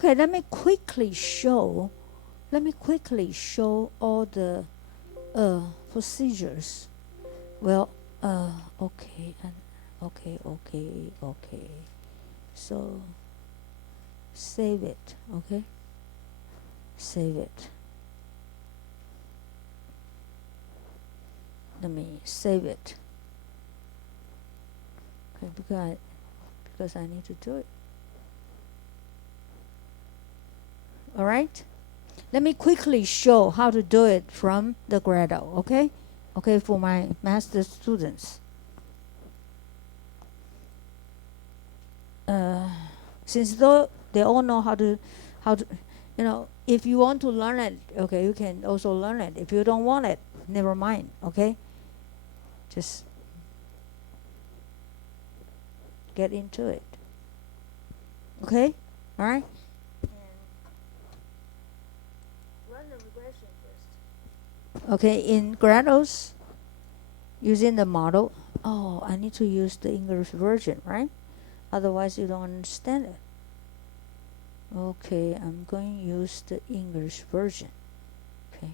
Okay, let me quickly show all the procedures. Well, okay, and okay. So save it, okay? Save it. Let me save it. Okay, because I need to do it. All right? Let me quickly show how to do it from the Gradle, okay? Okay, for my master students. Since though they all know how to, if you want to learn it, okay, you can also learn it. If you don't want it, never mind, okay? Just get into it. Okay? All right? Run the regression first. Okay, in Gradles, using the model. Oh, I need to use the English version, right? Otherwise, you don't understand it. Okay, I'm going to use the English version. Okay.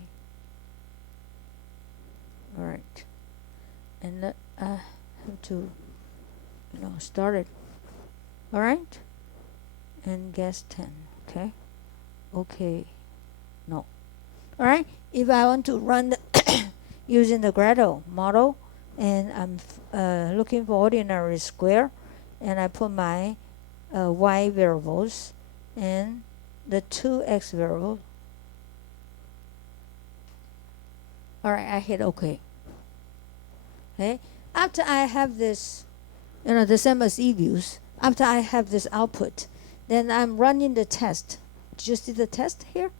All right. And I have to, start it. All right. And guess 10. Okay. Okay. No. All right. If I want to run the using the Gradle model, and I'm looking for ordinary square, and I put my y variables and the 2x variable. All right, I hit OK. Okay. After I have this, the same as eViews, after I have this output, then I'm running the test. Did you see the test here?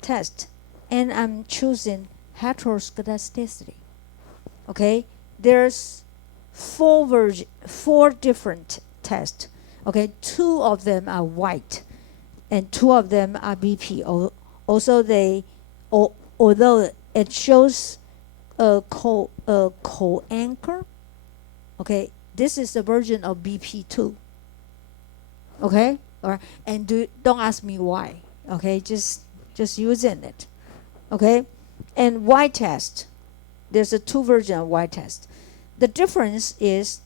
Test. And I'm choosing heteroscedasticity. Okay. There's four different tests. Okay, 2 of them are white, and 2 of them are BP. Also, although it shows a co-anchor. Okay, this is the version of BP2. Okay, all right, and don't ask me why. Okay, just using it. Okay, and Y test. There's a 2 version of Y test. The difference is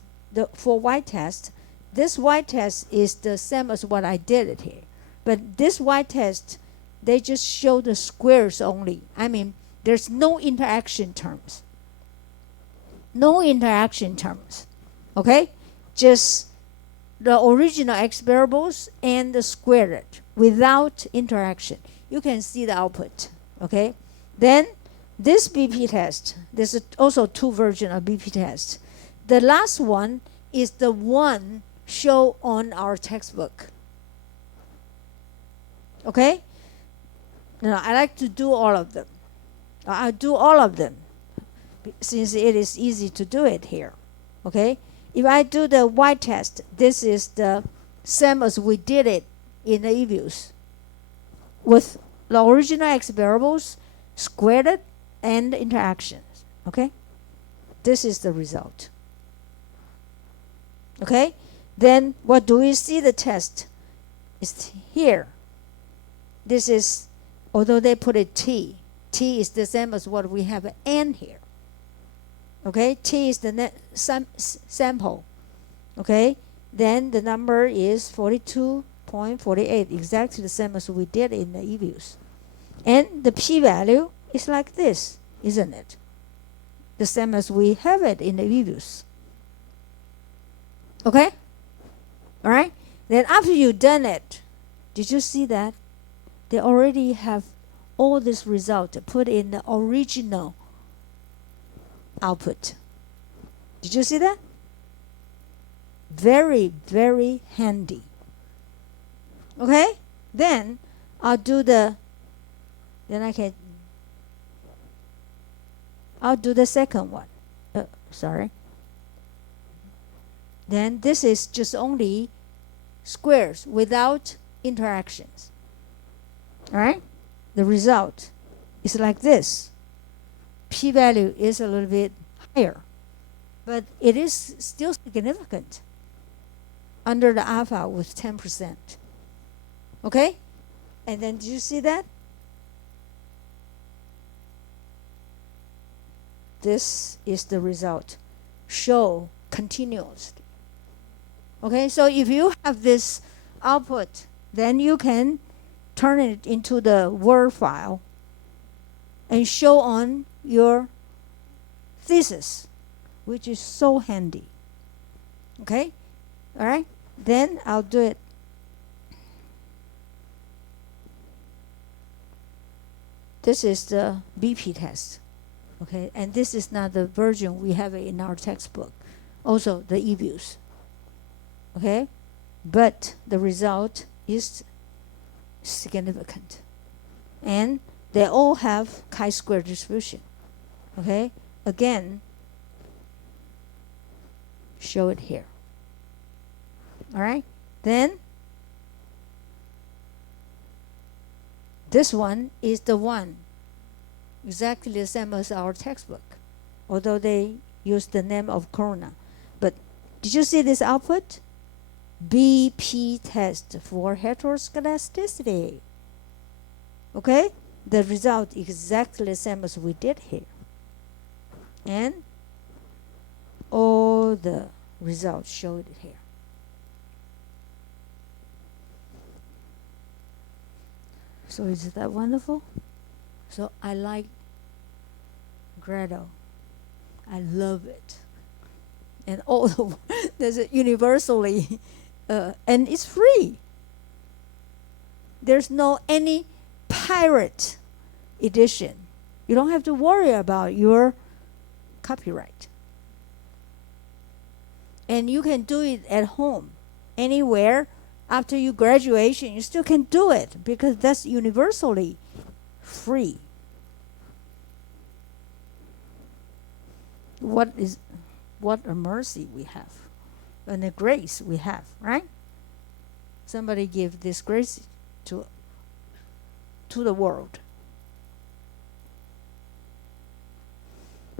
for Y test, this Y test is the same as what I did it here. But this Y test, they just show the squares only. I mean, there's no interaction terms. No interaction terms. Okay? Just the original x variables and the squared without interaction. You can see the output. Okay? Then this BP test, there's also 2 versions of BP test. The last one is the one shown on our textbook. Okay? Now, I like to do all of them. I'll do all of them since it is easy to do it here. Okay? If I do the Y test, this is the same as we did it in the eViews with the original x variables, squared, and interactions. Okay? This is the result. Okay? Then what do we see the test? It's here. This is, although they put a T is the same as what we have an N here. Okay? T is the sample. Okay? Then the number is 42.48, exactly the same as we did in the eViews. And the p-value is like this, isn't it? The same as we have it in the eViews. Okay? All right? Then after you've done it, did you see that? They already have all this result put in the original output. Did you see that? Very, very handy. Okay? Then I'll do the second one. Sorry. Then this is just only squares without interactions. All right? The result is like this. P-value is a little bit higher, but it is still significant under the alpha with 10%. Okay? And then do you see that? This is the result. Show continuously. Okay, so if you have this output, then you can turn it into the Word file and show on your thesis, which is so handy. Okay? All right? Then I'll do it. This is the BP test. Okay? And this is not the version we have in our textbook. Also, the e-views. Okay? But the result is significant. And they all have chi-square distribution. Okay? Again, show it here. All right? Then, this one is the one exactly the same as our textbook, although they use the name of corona. But did you see this output? BP test for heteroscedasticity. Okay? The result is exactly the same as we did here. And all the results showed here. So is that wonderful? So I like Gradle. I love it. And all the there's a universally, and it's free. There's no any pirate edition. You don't have to worry about your copyright. And you can do it at home, anywhere. After your graduation, you still can do it because that's universally free. What a mercy we have, and a grace we have, right? Somebody give this grace to the world.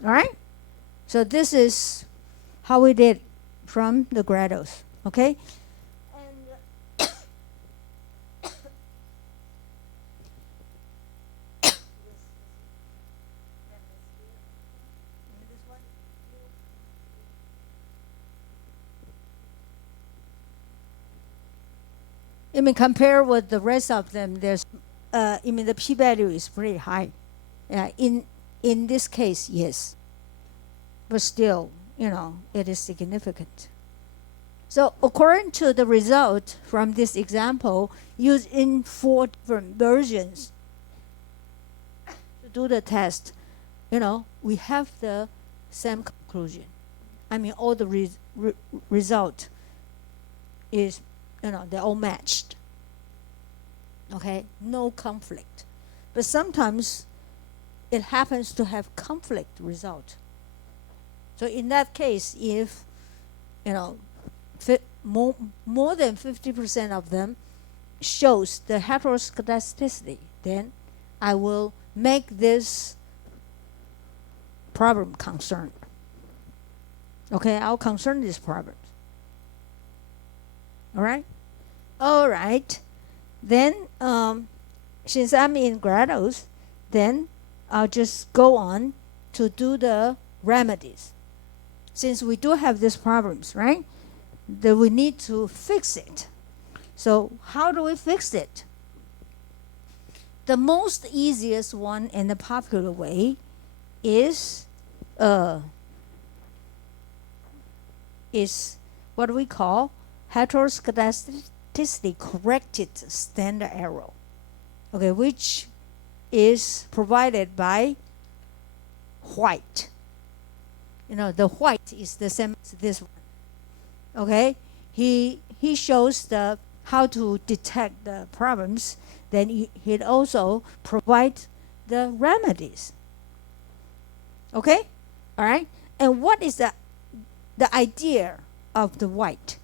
All right? So this is how we did from the Gradles, okay? I mean, compare with the rest of them, there's, the p-value is pretty high. In this case, yes. But still, it is significant. So according to the result from this example, used in 4 different versions to do the test, we have the same conclusion. I mean, all the result is, they're all matched. Okay, no conflict. But sometimes it happens to have conflict result. So in that case, if, more than 50% of them shows the heteroscedasticity, then I will make this problem concern. Okay, I'll concern this problem. All right? All right. Then, since I'm in Gradles, then I'll just go on to do the remedies. Since we do have these problems, right? Then we need to fix it. So how do we fix it? The most easiest one and the popular way is what we call heteroscedasticity corrected standard error. Okay, which is provided by White. The White is the same as this one. Okay, he shows how to detect the problems. Then he also provides the remedies. Okay, all right. And what is the idea of the White?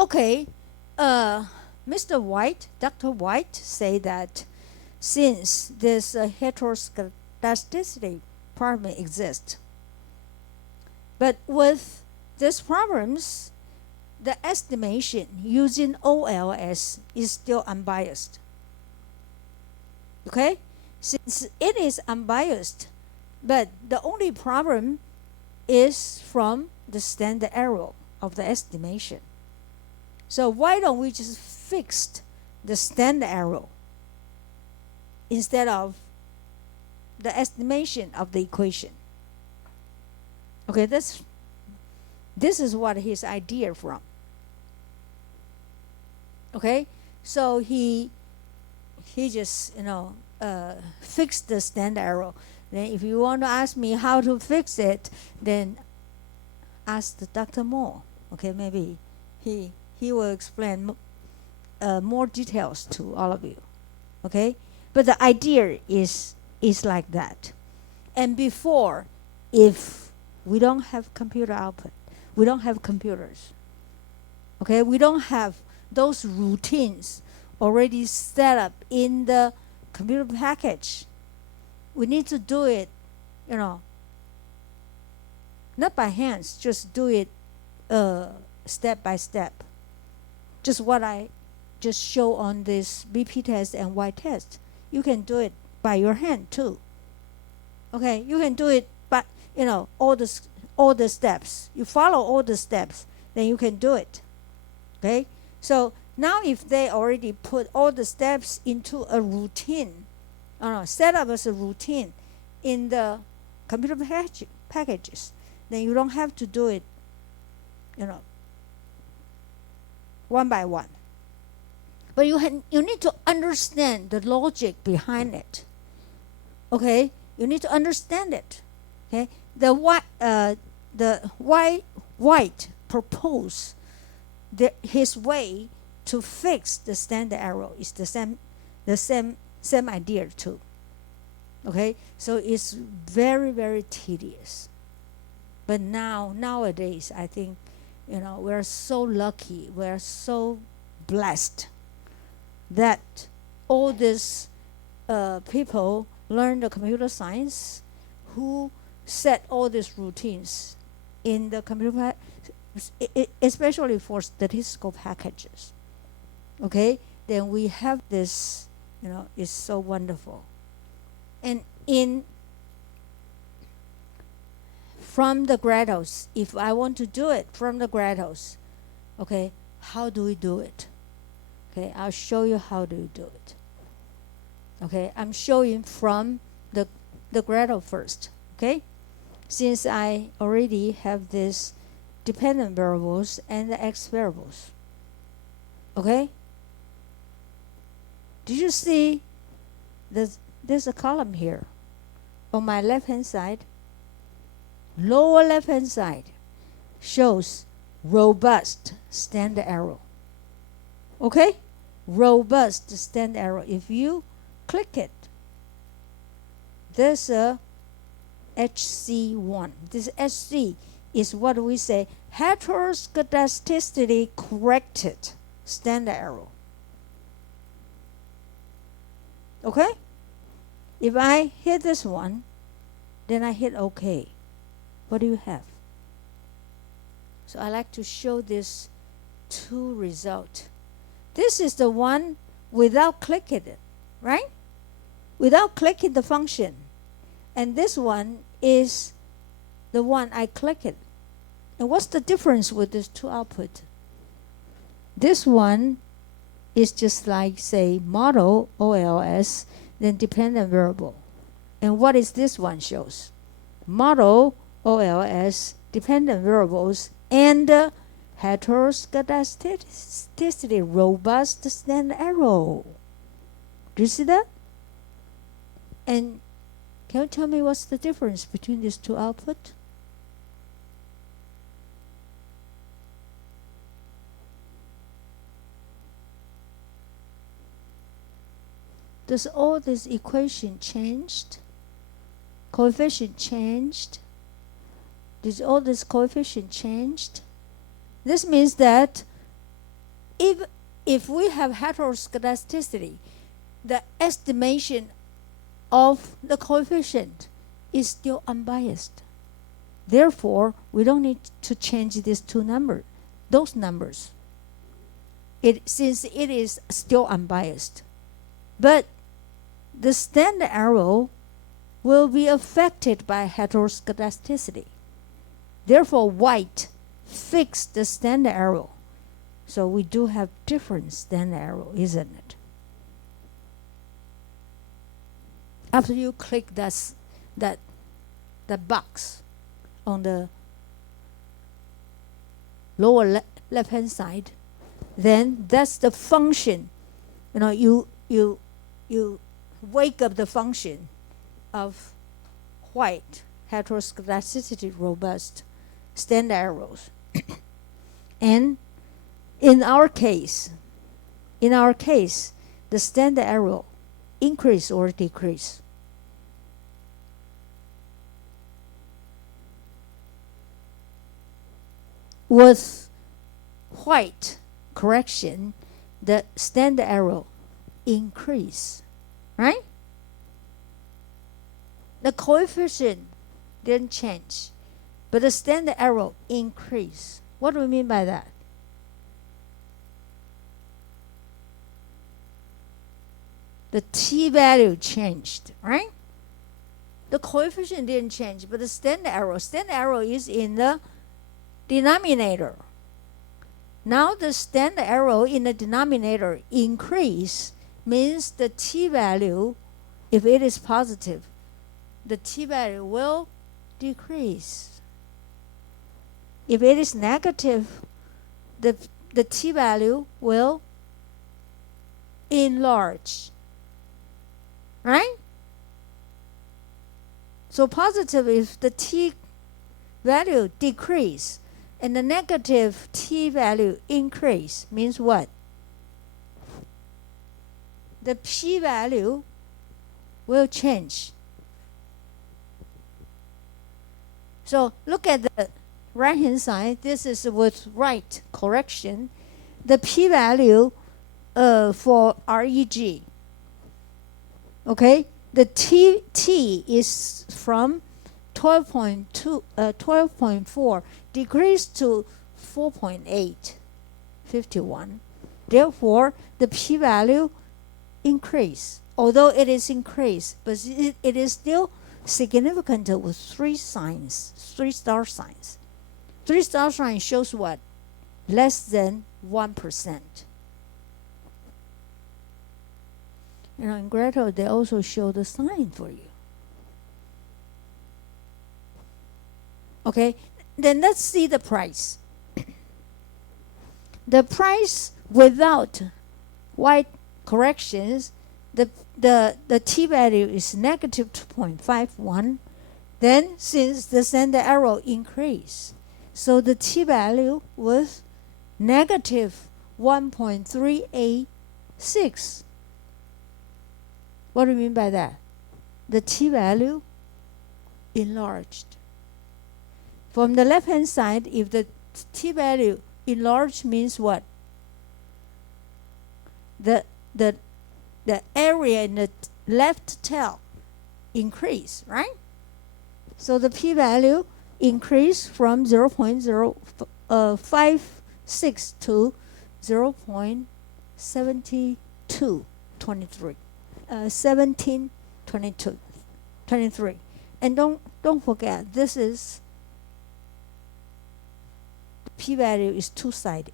Okay, Mr. White, Dr. White, say that since this heteroscedasticity problem exists, but with these problems, the estimation using OLS is still unbiased. Okay? Since it is unbiased, but the only problem is from the standard error of the estimation. So why don't we just fix the standard error instead of the estimation of the equation? Okay, this is what his idea from. Okay, so he just fixed the standard error. Then if you want to ask me how to fix it, then ask the Dr. Moore. Okay, maybe he will explain more details to all of you. Okay, but the idea is like that. And before, if we don't have computer output, we don't have computers. Okay, we don't have those routines already set up in the computer package. We need to do it, not by hands, just do it step by step. Just what I just show on this BP test and Y test. You can do it by your hand too. Okay, you can do it by all the steps. You follow all the steps, then you can do it. Okay, so now if they already put all the steps into a routine, set up as a routine in the computer packages, then you don't have to do it, one by one. But you need to understand the logic behind it. Okay, you need to understand it. Okay, the White proposed his way to fix the standard error is the same idea too. Okay, so it's very, very tedious. But nowadays, I think, we're so lucky, we're so blessed that all these people learn the computer science who set all these routines in the computer, especially for statistical packages. Okay, then we have this, it's so wonderful. And from the Grados, if I want to do it from the Grados, okay, how do we do it? Okay, I'll show you how do you do it. Okay, I'm showing from the Grado first. Okay, since I already have this dependent variables and the x variables. Okay, did you see there's a column here on my left hand side? Lower left hand side shows robust standard error. Okay, robust standard error. If you click it, there's a HC1. This HC is what we say heteroscedasticity corrected standard error. Okay, if I hit this one, then I hit OK. What do you have? So I like to show this two result. This is the one without clicking it, right? Without clicking the function. And this one is the one I click it. And what's the difference with these two output? This one is just like, say, model OLS, then dependent variable. And what is this one shows? Model OLS, dependent variables, and heteroscedasticity, robust standard error. Do you see that? And can you tell me what's the difference between these two outputs? Does all this equation changed? Coefficient changed? Did all this coefficient changed? This means that if we have heteroscedasticity, the estimation of the coefficient is still unbiased. Therefore, we don't need to change these two numbers. those numbers. Since it is still unbiased. But the standard error will be affected by heteroscedasticity. Therefore, white fix the standard error. So we do have different standard error, isn't it? After you click that box on the lower left-hand side, then that's the function. You wake up the function of white heteroscedasticity robust standard errors. And in our case, the standard error increase or decrease. With white correction, the standard error increase, right? The coefficient didn't change, but the standard error increase. What do we mean by that? The t-value changed, right? The coefficient didn't change, but the standard error is in the denominator. Now the standard error in the denominator increase means the t-value, if it is positive, the t-value will decrease. If it is negative, the t-value will enlarge. Right? So positive if the t-value decrease and the negative t-value increase means what? The p-value will change. So look at the right-hand side. This is with right correction. The p-value for REG. Okay, the t is from 12.4 decreased to 4.8, 51. Therefore, the p-value increase. Although it is increased, but it is still significant with 3 signs, 3 star signs. 3 star sign shows what? Less than 1%. In Gretel, they also show the sign for you. Okay, then let's see the price. The price without white corrections, the t-value is negative 2.51. Then since the standard error increased, so the t-value was negative 1.386. What do you mean by that? The t-value enlarged. From the left-hand side, if the t-value enlarged means what? The area in the left tail increase, right? So the p-value increased from 0.056 to 0.7223. 1723. And don't forget, this is the p-value is two-sided.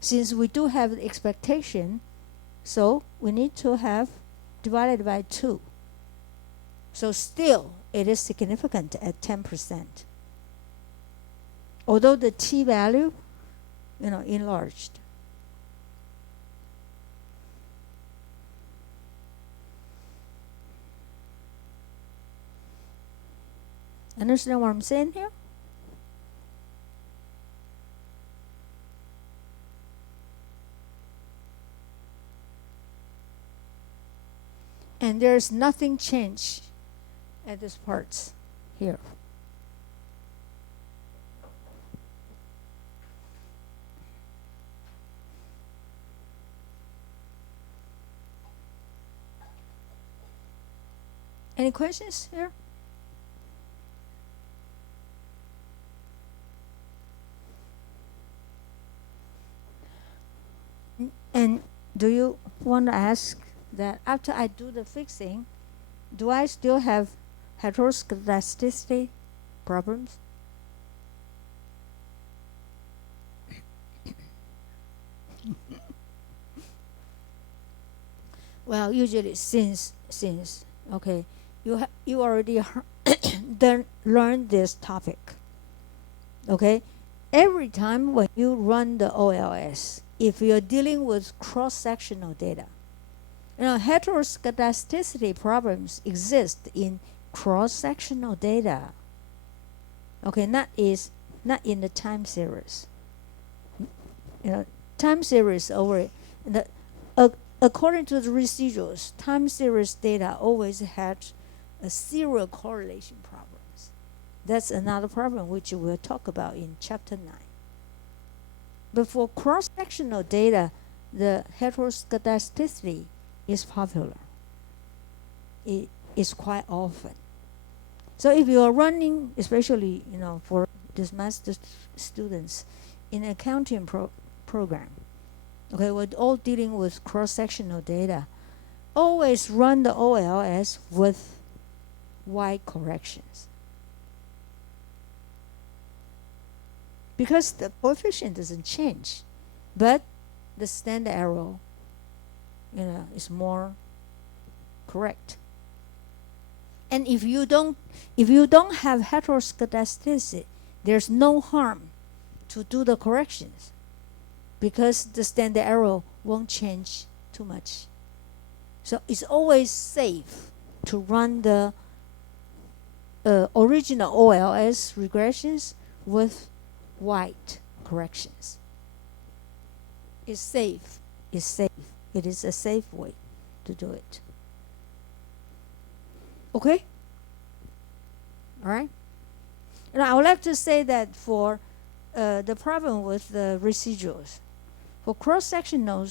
Since we do have the expectation, so we need to have divided by 2. So still it is significant at 10%. Although the t-value, enlarged. Understand what I'm saying here? And there's nothing changed at this parts here. Any questions here? And do you want to ask that after I do the fixing, do I still have heteroscedasticity problems? Well, usually since okay, you already learned this topic. Okay, every time when you run the OLS, if you're dealing with cross-sectional data, heteroscedasticity problems exist in cross-sectional data. Okay, not in the time series. Time series over the according to the residuals, time series data always had a serial correlation problems. That's another problem which we'll talk about in chapter 9. But for cross-sectional data, the heteroscedasticity is popular. It is quite often. So if you are running, especially for these master students in accounting program, okay, we're all dealing with cross-sectional data. Always run the OLS with Y corrections, because the coefficient doesn't change, but the standard error, is more correct. And if you don't have heteroscedasticity, there's no harm to do the corrections, because the standard error won't change too much. So it's always safe to run the original OLS regressions with white corrections. It's safe. It's safe. It is a safe way to do it. Okay? All right? And I would like to say that for the problem with the residuals, for cross-sectional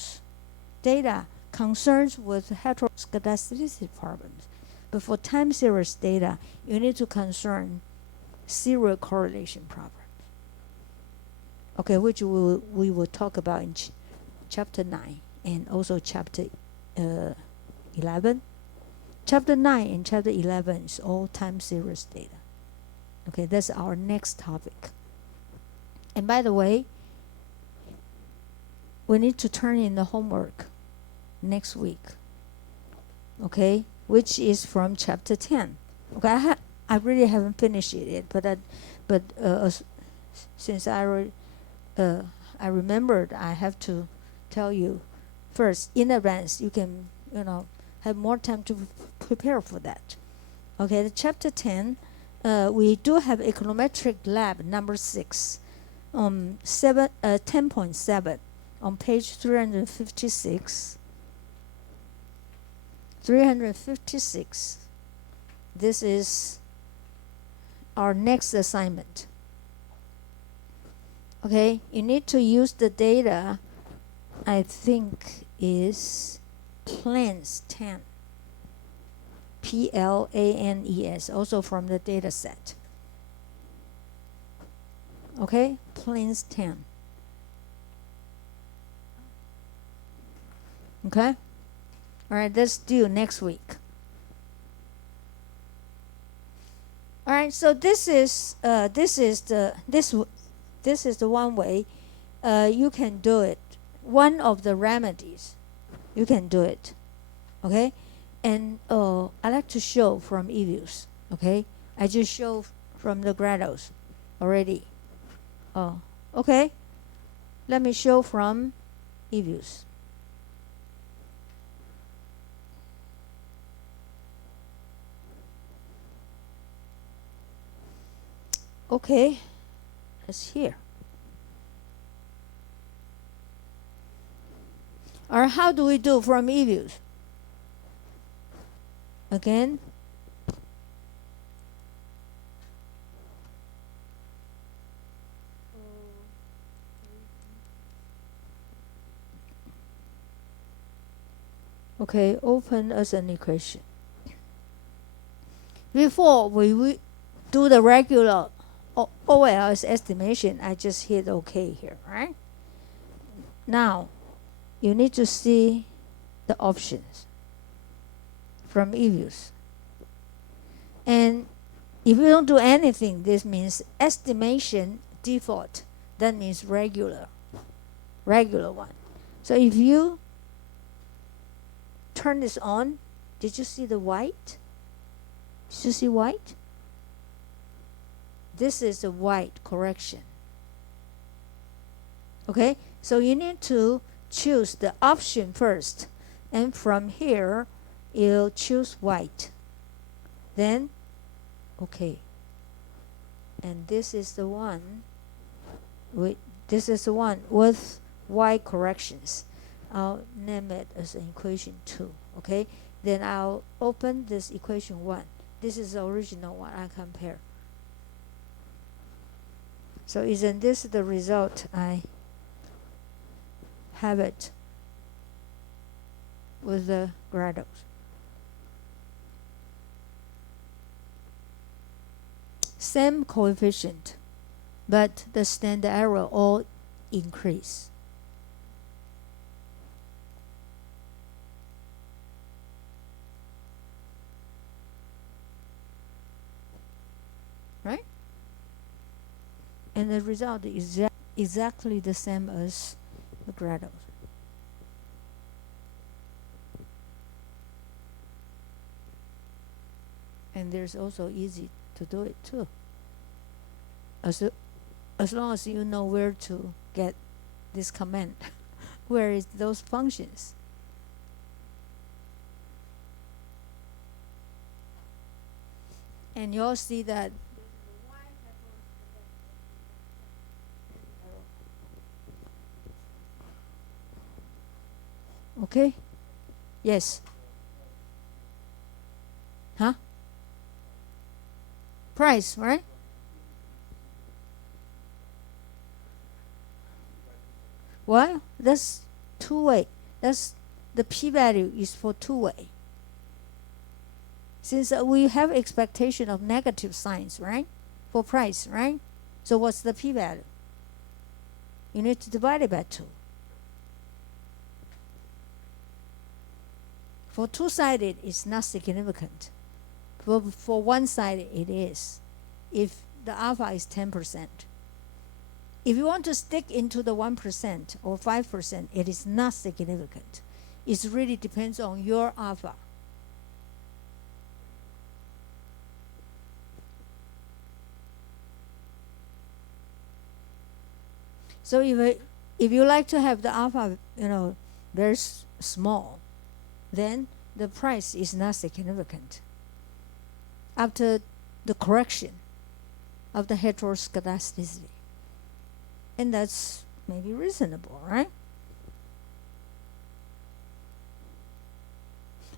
data concerns with heteroscedasticity problems, but for time series data, you need to concern serial correlation problems. Okay, which we will talk about in chapter 9 and also chapter 11. Chapter 9 and chapter 11 is all time series data. Okay, that's our next topic. And by the way, we need to turn in the homework next week. Okay, which is from chapter 10. Okay, I really haven't finished it yet, but since I remembered, I have to tell you first in advance. You can have more time to prepare for that. Okay, the chapter 10, we do have econometric lab number 6, 10.7 on page 356. 356. This is our next assignment. Okay, you need to use the data, I think is PLANS 10. PLANES, also from the data set. Okay, PLANS 10. Okay? All right, that's due next week. All right, so this is the one way you can do it. One of the remedies you can do it. Okay, and I like to show from eViews. Okay, I just show from the Grados already. Oh, okay. Let me show from eViews. Okay, it's here. Or how do we do from eViews? Again, okay, open as an equation. Before we do the regular OLS estimation, I just hit OK here, right? Now, you need to see the options from EViews. And if you don't do anything, this means estimation default. That means regular one. So if you turn this on, did you see the white? Did you see white? This is a white correction. Okay, so you need to choose the option first, and from here you choose white. Then, okay, and this is the one with white corrections. I'll name it as equation 2. Okay, then I'll open this equation 1. This is the original one I compare. So isn't this the result I have it with the grados? Same coefficient, but the standard error all increase. Right? And the result is exactly the same as the grados. And there's also easy to do it too. As long as you know where to get this command, where is those functions. And you'll see that okay? Yes. Huh? Price, right? Well, that's two-way. That's the p-value is for two-way. Since we have expectation of negative signs, right? For price, right? So what's the p-value? You need to divide it by 2. For two-sided, it's not significant. For one-sided, it is. If the alpha is 10%. If you want to stick into the 1% or 5%, it is not significant. It really depends on your alpha. So if you like to have the alpha, very small, then the price is not significant. After the correction of the heteroscedasticity. And that's maybe reasonable, right?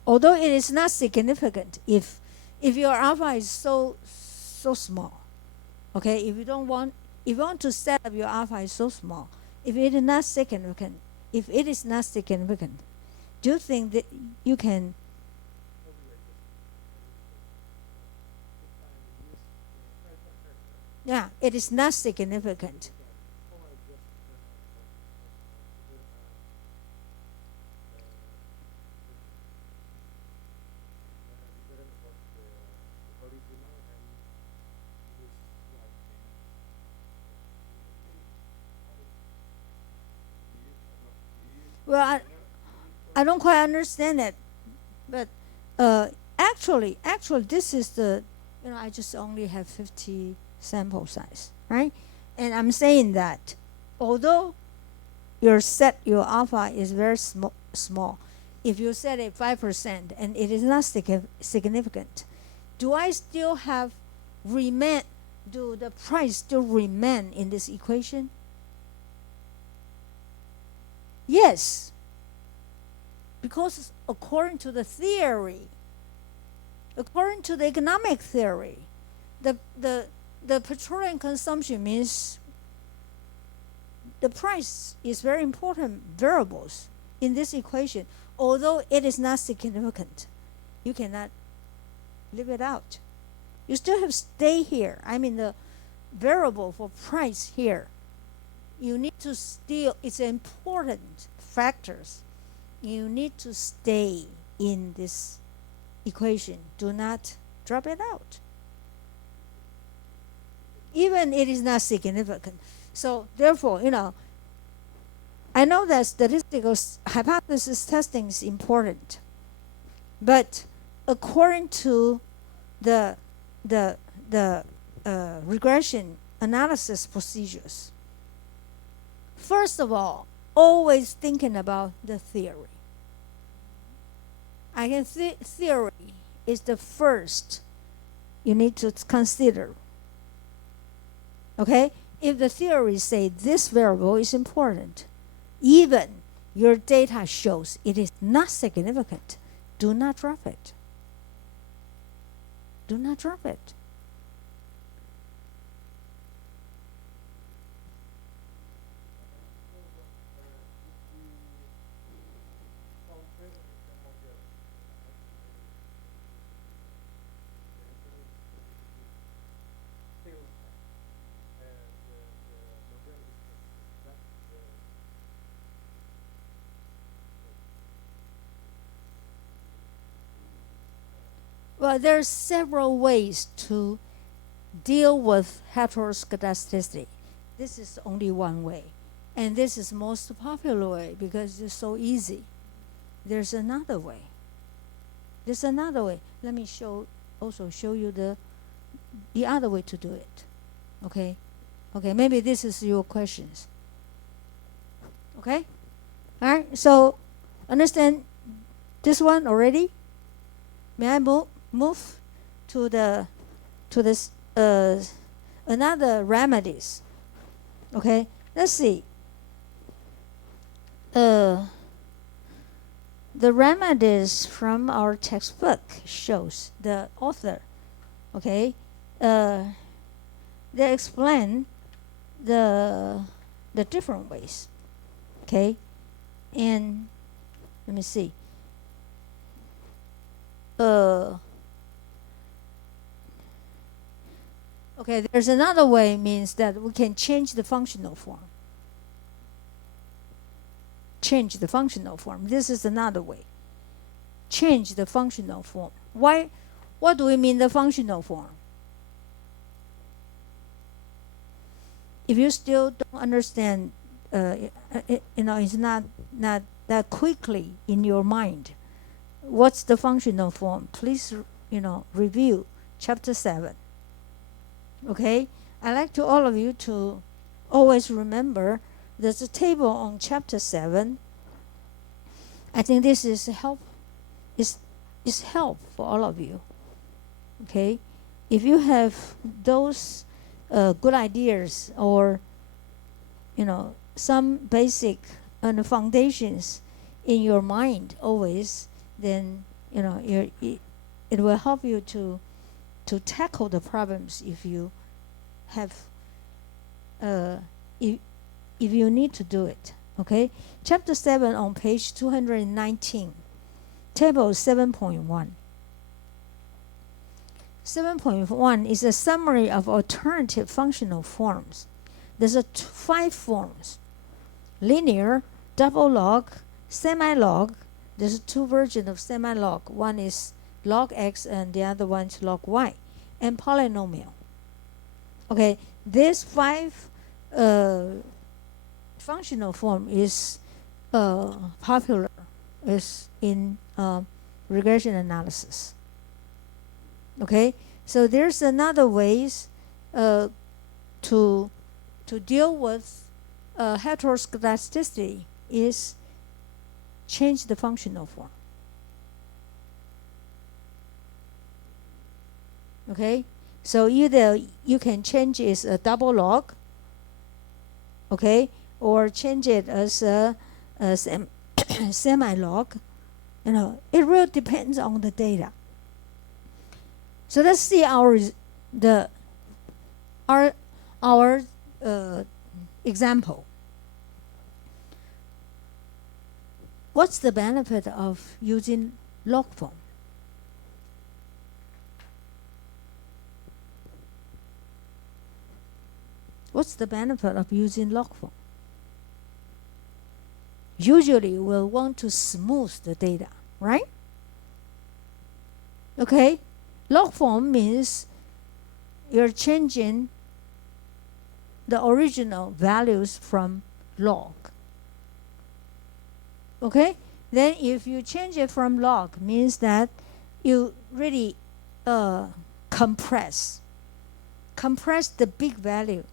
Although it is not significant if your alpha is so small. Okay, if you want to set up your alpha is so small, if it is not significant, do you think that you can? Yeah, it is not significant. Well, I don't quite understand it, but actually, this is the, I just only have 50 sample size, right? And I'm saying that although your alpha is very small, if you set it 5% and it is not significant, do I still have do the price still remain in this equation? Yes, because according to the theory, according to the economic theory, the petroleum consumption means the price is very important variables in this equation. Although it is not significant, you cannot leave it out. You still have stay here. I mean the variable for price here you need to still, it's important factors. You need to stay in this equation. Do not drop it out. Even it is not significant. So therefore, I know that statistical hypothesis testing is important, but according to the regression analysis procedures, first of all, always thinking about the theory. Theory is the first you need to consider. Okay? If the theory say this variable is important, even your data shows it is not significant, do not drop it. Do not drop it. Well, there's several ways to deal with heteroscedasticity. This is only one way. And this is most popular way because it's so easy. There's another way. There's another way. Let me also show you the other way to do it. Okay? Okay, maybe this is your questions. Okay? All right, so understand this one already? May I move to this another remedies? Okay, let's see. The remedies from our textbook shows the author. Okay, they explain the different ways. Okay, and let me see. Okay, there's another way, means that we can change the functional form. Change the functional form. This is another way. Change the functional form. Why? What do we mean the functional form? If you still don't understand, it's not that quickly in your mind. What's the functional form? Please, review chapter 7. Okay, I like to all of you to always remember there's a table on chapter 7. I think this is help for all of you. Okay, if you have those good ideas or some basic and foundations in your mind always, then it will help you to tackle the problems if you have if you need to do it. Okay, chapter 7 on page 219, table 7.1. 7.1 is a summary of alternative functional forms. There's 5 forms: linear, double log, semi-log. There's 2 versions of semi-log. One is log x and the other one is log y, and polynomial. Okay, this 5 functional form is popular is in regression analysis. Okay, so there's another ways to deal with heteroscedasticity is change the functional form. Okay, so either you can change it as a double log, okay, or change it as a semi-log. It really depends on the data. So let's see our example. What's the benefit of using log form? What's the benefit of using log form? usually will want to smooth the data, right? Okay, log form means you're changing the original values from log. Okay, then if you change it from log, means that you really compress the big value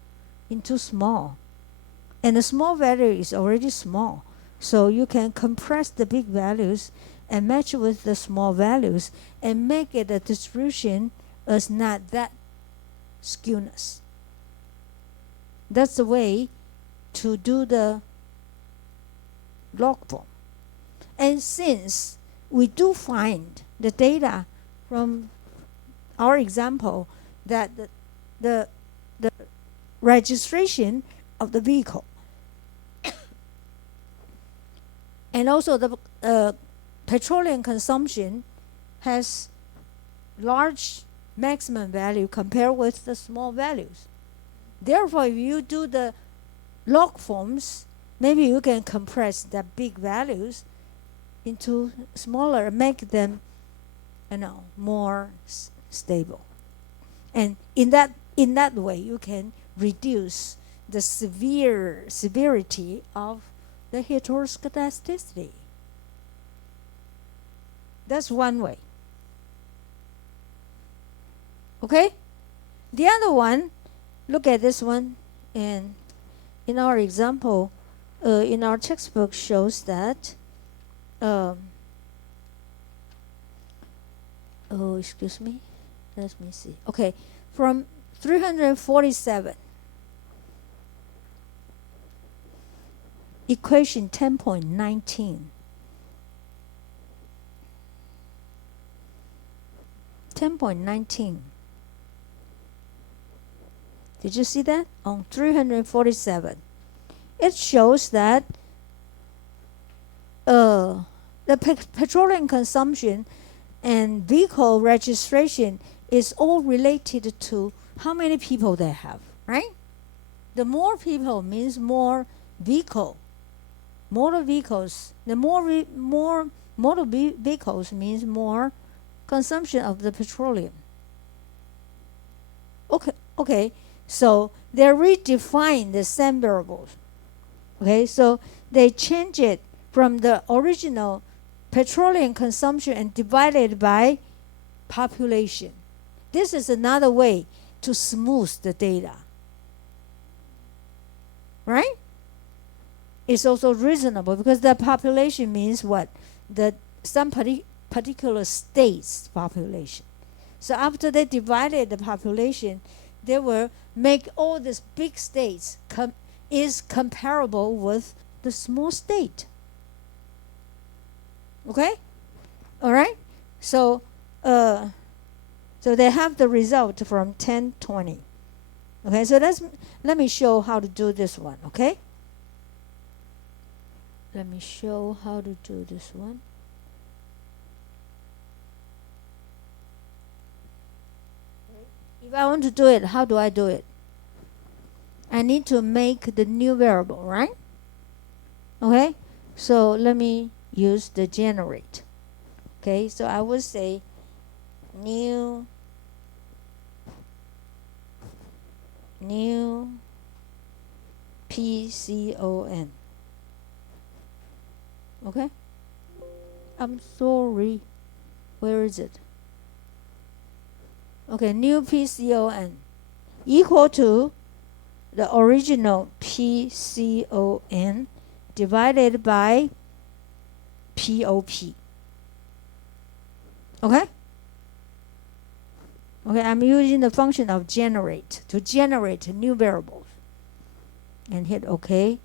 into small, and the small value is already small, so you can compress the big values and match with the small values and make it a distribution as not that skewness. That's the way to do the log form. And since we do find the data from our example that the registration of the vehicle and also the petroleum consumption has large maximum value compared with the small values. Therefore, if you do the log forms, maybe you can compress the big values into smaller, make them, more stable. And in that way, you can reduce the severity of the heteroscedasticity. That's one way. Okay? The other one, look at this one, and in our example, in our textbook shows that, excuse me, let me see. Okay, from 347, equation 10.19. 10.19. Did you see that? On 347. It shows that the petroleum consumption and vehicle registration is all related to how many people they have, right? The more people means more motor vehicles. The more motor vehicles means more consumption of the petroleum. Okay. So they redefine the same variables. Okay, so they change it from the original petroleum consumption and divide it by population. This is another way to smooth the data. Right? It's also reasonable because the population means what? Some particular state's population. So after they divided the population, they will make all these big states is comparable with the small state. Okay? All right? So they have the result from 1020. Okay, so let me show how to do this one, okay? Let me show how to do this one. If I want to do it, how do I do it? I need to make the new variable, right? Okay, so let me use the generate. Okay, so I would say new PCON. Okay, I'm sorry, where is it? Okay, new PCON equal to the original PCON divided by POP. Okay? Okay, I'm using the function of generate to generate new variables. And hit OK.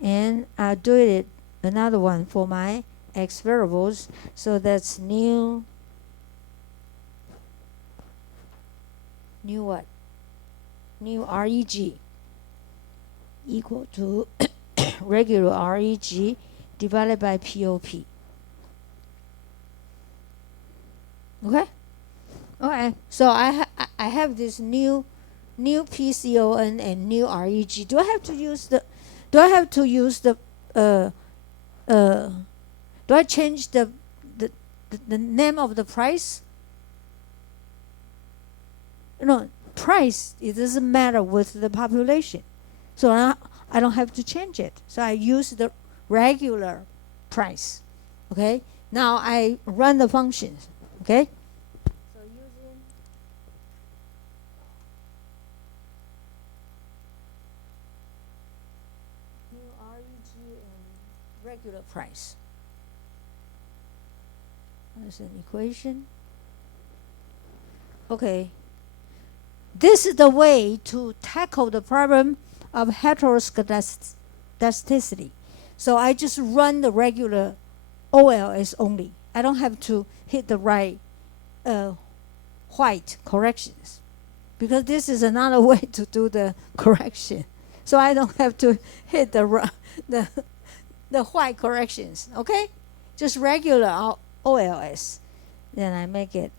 And I'll do it another one for my X variables. So that's new what? New REG equal to regular REG divided by POP. Okay? Okay. So I have this new PCON and new REG. Do I have to use the do I change the name of the price? No, price, it doesn't matter with the population. So I don't have to change it. So I use the regular price. Okay? Now I run the functions. Okay? So using new REG and regular price. There's an equation. Okay. This is the way to tackle the problem of heteroscedasticity. So I just run the regular OLS only. I don't have to hit the right white corrections, because this is another way to do the correction. So I don't have to hit the white corrections. Okay, just regular OLS. Then I make it.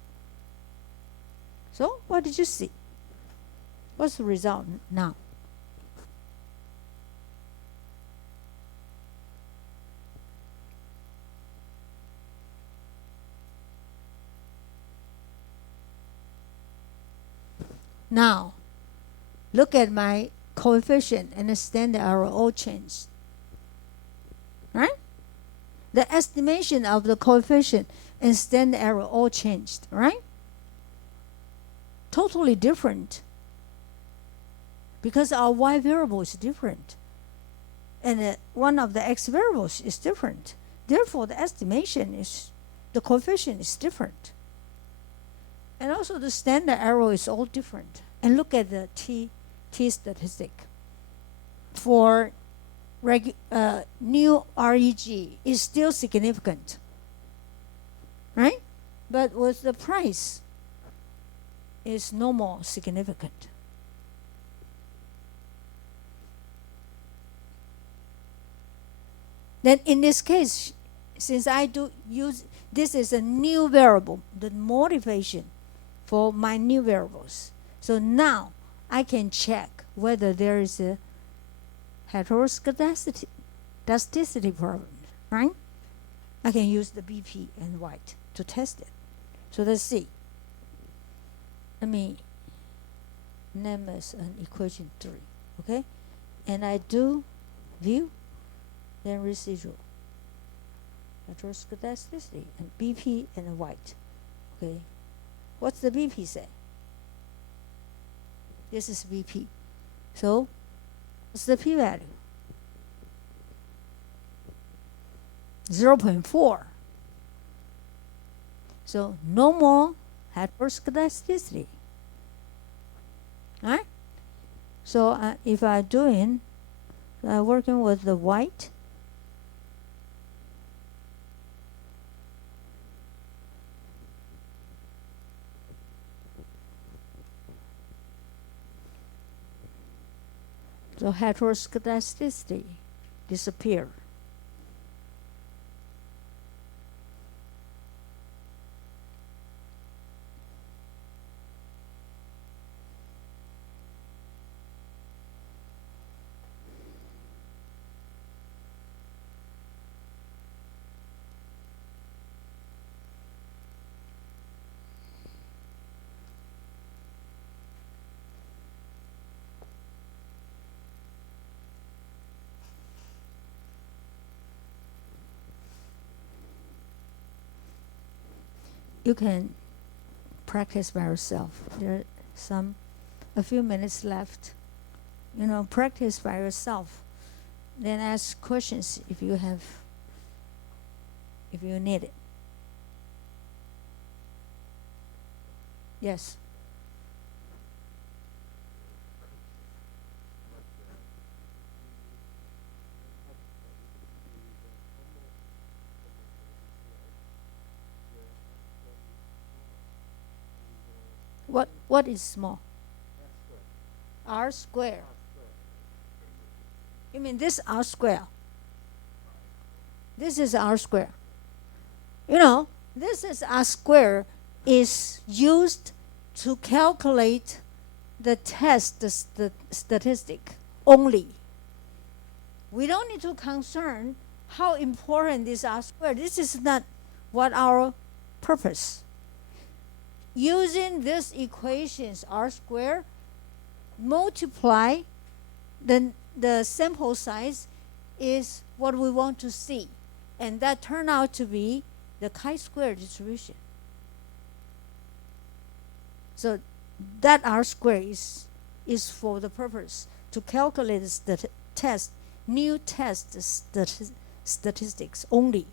So what did you see? What's the result now? Now, look at my coefficient and the standard error all changed. Right? The estimation of the coefficient and standard error all changed, right? Totally different. Because our y variable is different. And one of the x variables is different. Therefore, the estimation is, the coefficient is different. And also the standard error is all different. And look at the t statistic. For new REG is still significant, right? But with the price, it's no more significant. Then in this case, since I do use, this is a new variable, the motivation for my new variables. So now I can check whether there is a heteroscedasticity problem, right? I can use the BP and white to test it. So let's see. Let me name as an equation 3, okay? And I do view, then residual, heteroscedasticity, and BP and white, okay? What's the BP say? This is BP. So what's the p-value? 0.4. So no more heteroscedasticity. Right? So if I'm working with the white, so heteroscedasticity disappear. You can practice by yourself. There are a few minutes left. Practice by yourself. Then ask questions if you need it. Yes. What is small? R square. You mean this R square? This is R square. This is R square is used to calculate the test statistic only. We don't need to concern how important is R squared? This is not what our purpose. Using these equations, R squared, multiply the sample size is what we want to see. And that turned out to be the chi-square distribution. So that R squared is for the purpose to calculate the new test statistics only.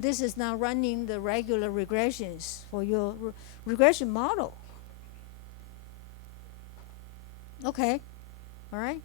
This is now running the regular regressions for your regression model. Okay, all right.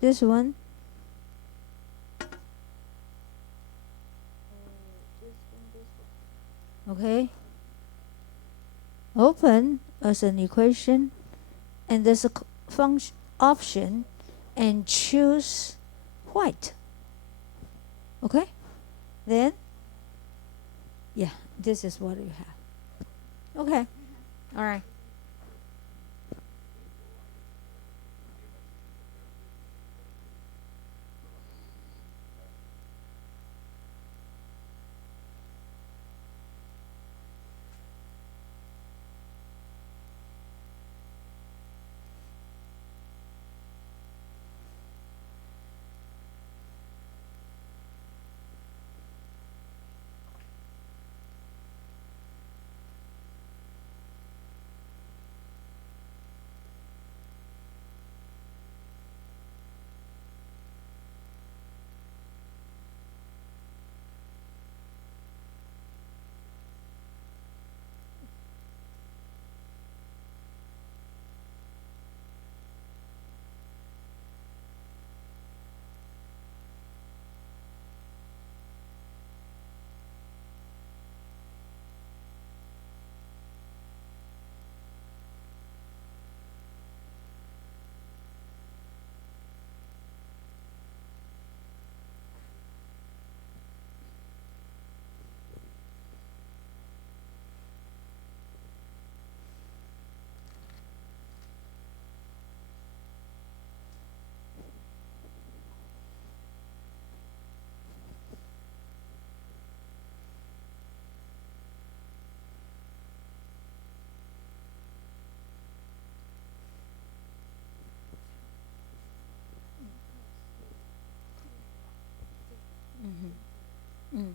This one. Okay. Open as an equation, and there's a function option, and choose white. Okay. Then, yeah, this is what you have. Okay. All right. Mm-hmm.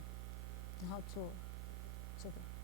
然后做这个。